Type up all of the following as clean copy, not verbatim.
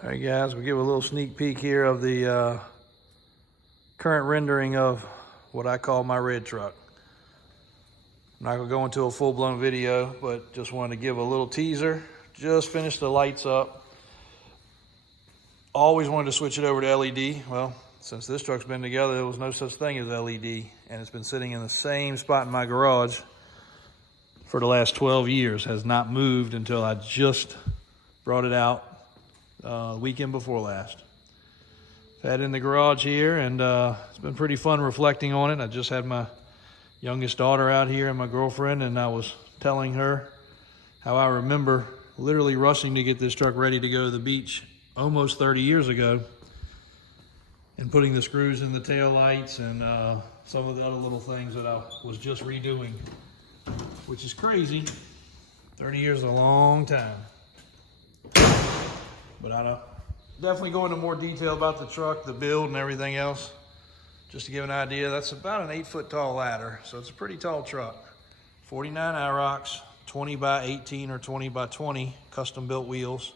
All right, guys, we'll give a little sneak peek here of the current rendering of what I call my red truck. I'm not gonna go into a full-blown video, but just wanted to give a little teaser. Just finished the lights up. Always wanted to switch it over to LED. Well, since this truck's been together, there was no such thing as LED, and it's been sitting in the same spot in my garage for the last 12 years. Has not moved until I just brought it out weekend before last. Had it in the garage here, and it's been pretty fun reflecting on it. I just had my youngest daughter out here and my girlfriend, and I was telling her how I remember literally rushing to get this truck ready to go to the beach almost 30 years ago, and putting the screws in the tail lights and some of the other little things that I was just redoing, which is crazy. 30 years is a long time. But I'll definitely go into more detail about the truck, the build, and everything else. Just to give an idea, that's about an 8-foot tall ladder, so it's a pretty tall truck. 49 IROCs, 20 by 18 or 20 by 20 custom built wheels.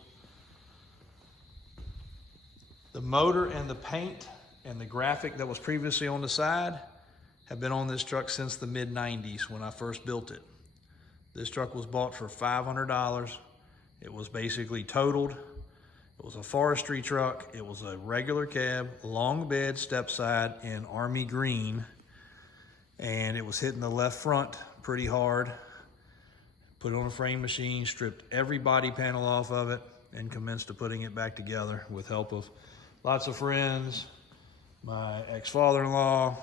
The motor and the paint and the graphic that was previously on the side have been on this truck since the mid-90s when I first built it. This truck was bought for $500. It was basically totaled. It was a forestry truck. It was a regular cab, long bed, step side in army green, and it was hitting the left front pretty hard. Put it on a frame machine, stripped every body panel off of it, and commenced to putting it back together with help of lots of friends, my ex-father-in-law,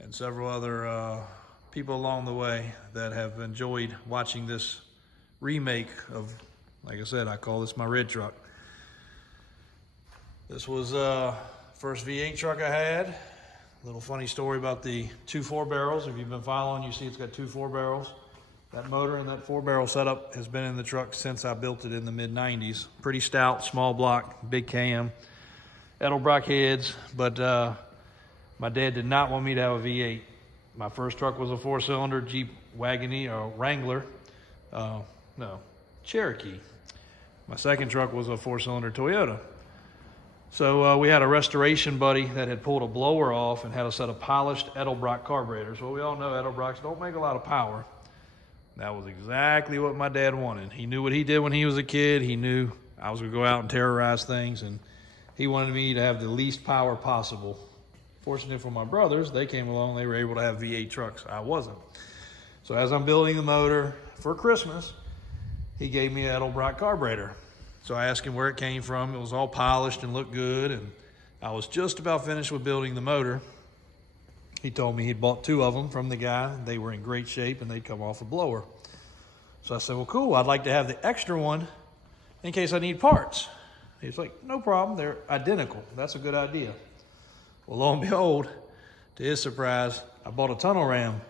and several other people along the way that have enjoyed watching this remake of, like I said, I call this my red truck. This was first V8 truck I had. A little funny story about the 2 4-barrels. If you've been following, you see it's got 2 4-barrels. That motor and that 4-barrel setup has been in the truck since I built it in the mid-90s. Pretty stout, small block, big cam, Edelbrock heads, but my dad did not want me to have a V8. My first truck was a 4-cylinder Jeep Wrangler, Cherokee. My second truck was a 4-cylinder Toyota. So we had a restoration buddy that had pulled a blower off and had a set of polished Edelbrock carburetors. Well, we all know Edelbrocks don't make a lot of power. That was exactly what my dad wanted. He knew what he did when he was a kid. He knew I was gonna go out and terrorize things, and he wanted me to have the least power possible. Fortunately for my brothers, they came along, they were able to have V8 trucks. I wasn't. So as I'm building the motor for Christmas, he gave me an Edelbrock carburetor. So I asked him where it came from. It was all polished and looked good, and I was just about finished with building the motor. He told me he'd bought 2 of them from the guy. They were in great shape, and they'd come off a blower. So I said, well, cool, I'd like to have the extra one in case I need parts. He's like, no problem, they're identical. That's a good idea. Well, lo and behold, to his surprise, I bought a tunnel ram,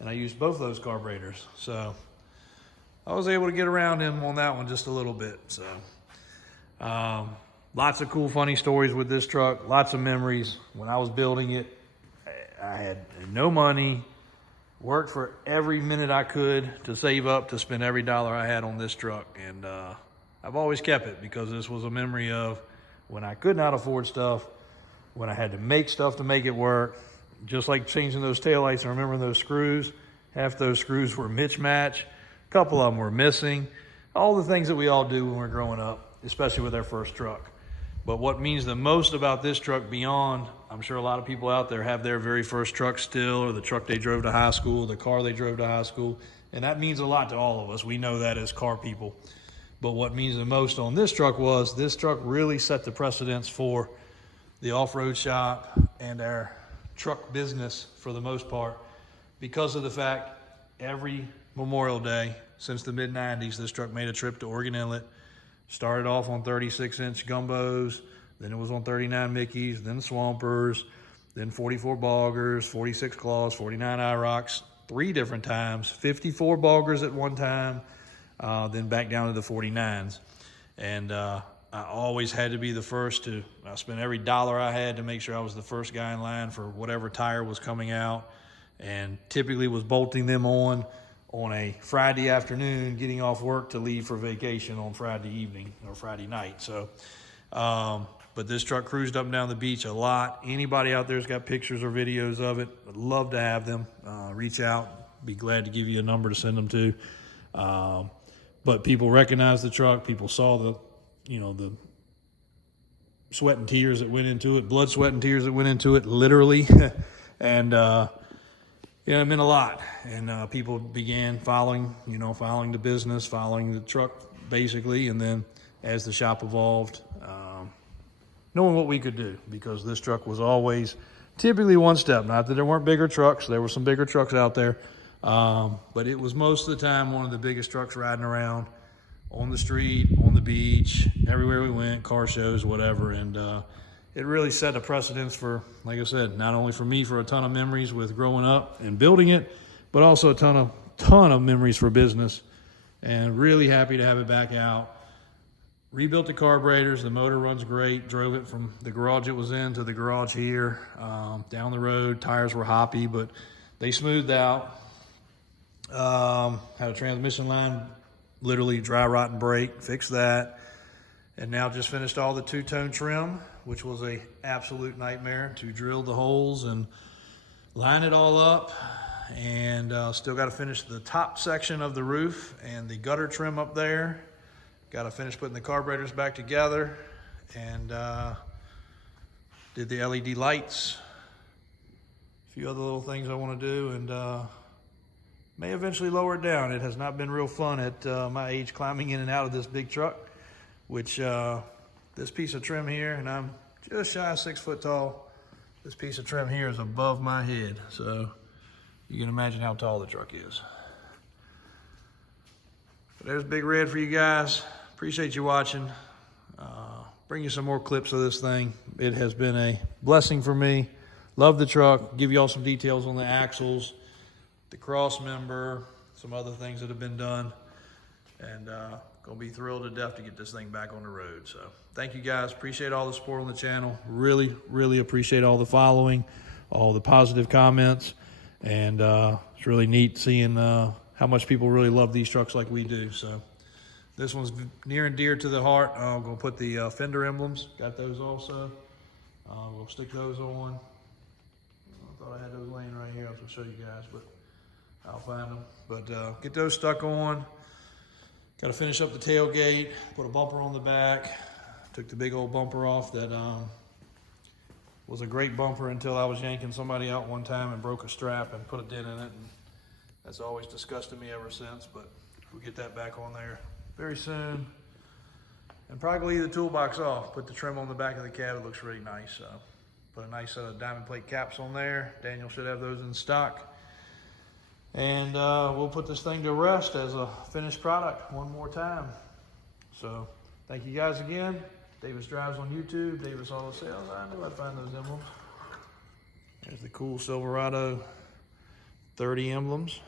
and I used both those carburetors. So I was able to get around him on that one just a little bit. So lots of cool, funny stories with this truck, lots of memories. When I was building it, I had no money, worked for every minute I could to save up to spend every dollar I had on this truck. And I've always kept it because this was a memory of when I could not afford stuff, when I had to make stuff to make it work. Just like changing those taillights and remembering those screws. Half those screws were mismatched. A couple of them were missing. All the things that we all do when we're growing up, especially with our first truck. But what means the most about this truck beyond, I'm sure a lot of people out there have their very first truck still, or the truck they drove to high school, the car they drove to high school. And that means a lot to all of us. We know that as car people. But what means the most on this truck was this truck really set the precedence for the off-road shop and our truck business for the most part, because of the fact every Memorial Day since the mid-90s, this truck made a trip to Oregon Inlet. Started off on 36-inch Gumbos, then it was on 39 Mickeys, then Swampers, then 44 Boggers, 46 Claws, 49 IROCs, 3 different times, 54 Boggers at one time, then back down to the 49s. And I always had to be the first to, I spent every dollar I had to make sure I was the first guy in line for whatever tire was coming out, and typically was bolting them on a Friday afternoon, getting off work to leave for vacation on Friday evening or Friday night. So But this truck cruised up and down the beach a lot. Anybody out there's got pictures or videos of it, I'd love to have them. Reach out, be glad to give you a number to send them to. But people recognized the truck. People saw the sweat and tears that went into it, blood, sweat, and tears that went into it, literally. And, it meant a lot. And people began following the business, following the truck, basically. And then as the shop evolved, knowing what we could do, because this truck was always typically one step. Not that there weren't bigger trucks. There were some bigger trucks out there. But it was most of the time one of the biggest trucks riding around on the street, on the beach, everywhere we went, car shows, whatever. And it really set a precedence for, like I said, not only for me, for a ton of memories with growing up and building it, but also a ton of memories for business. And really happy to have it back out. Rebuilt the carburetors. The motor runs great. Drove it from the garage it was in to the garage here, down the road. Tires were hoppy, but they smoothed out. Had a transmission line, literally dry rotten brake, fixed that. And now just finished all the two-tone trim, which was a absolute nightmare to drill the holes and line it all up. And still got to finish the top section of the roof and the gutter trim up there. Got to finish putting the carburetors back together, and did the LED lights. A few other little things I want to do, and may eventually lower it down. It has not been real fun at my age climbing in and out of this big truck, which this piece of trim here, and I'm just shy of 6 foot tall. This piece of trim here is above my head, so you can imagine how tall the truck is. But there's Big Red for you guys. Appreciate you watching. Bring you some more clips of this thing. It has been a blessing for me. Love the truck. Give you all some details on the axles, the cross member, some other things that have been done. And gonna be thrilled to death to get this thing back on the road. So thank you guys. Appreciate all the support on the channel. Really, really appreciate all the following, all the positive comments. And it's really neat seeing how much people really love these trucks like we do. So this one's near and dear to the heart. I'm gonna put the fender emblems. Got those also. We'll stick those on. I thought I had those laying right here. I was gonna show you guys, but I'll find them. But get those stuck on. Got to finish up the tailgate. Put a bumper on the back. Took the big old bumper off that was a great bumper until I was yanking somebody out one time and broke a strap and put a dent in it. And that's always disgusted me ever since. But we'll get that back on there very soon. And probably leave the toolbox off. Put the trim on the back of the cab. It looks really nice. So put a nice set of diamond plate caps on there. Daniel should have those in stock. And we'll put this thing to rest as a finished product one more time. So thank you guys again. Davis Drives on YouTube, Davis Auto Sales. I knew I'd find those emblems. There's the cool Silverado 30 emblems.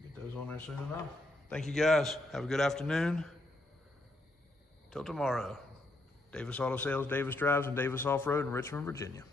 Get those on there soon enough. Thank you guys. Have a good afternoon. Till tomorrow. Davis Auto Sales, Davis Drives, and Davis Off-Road in Richmond, Virginia.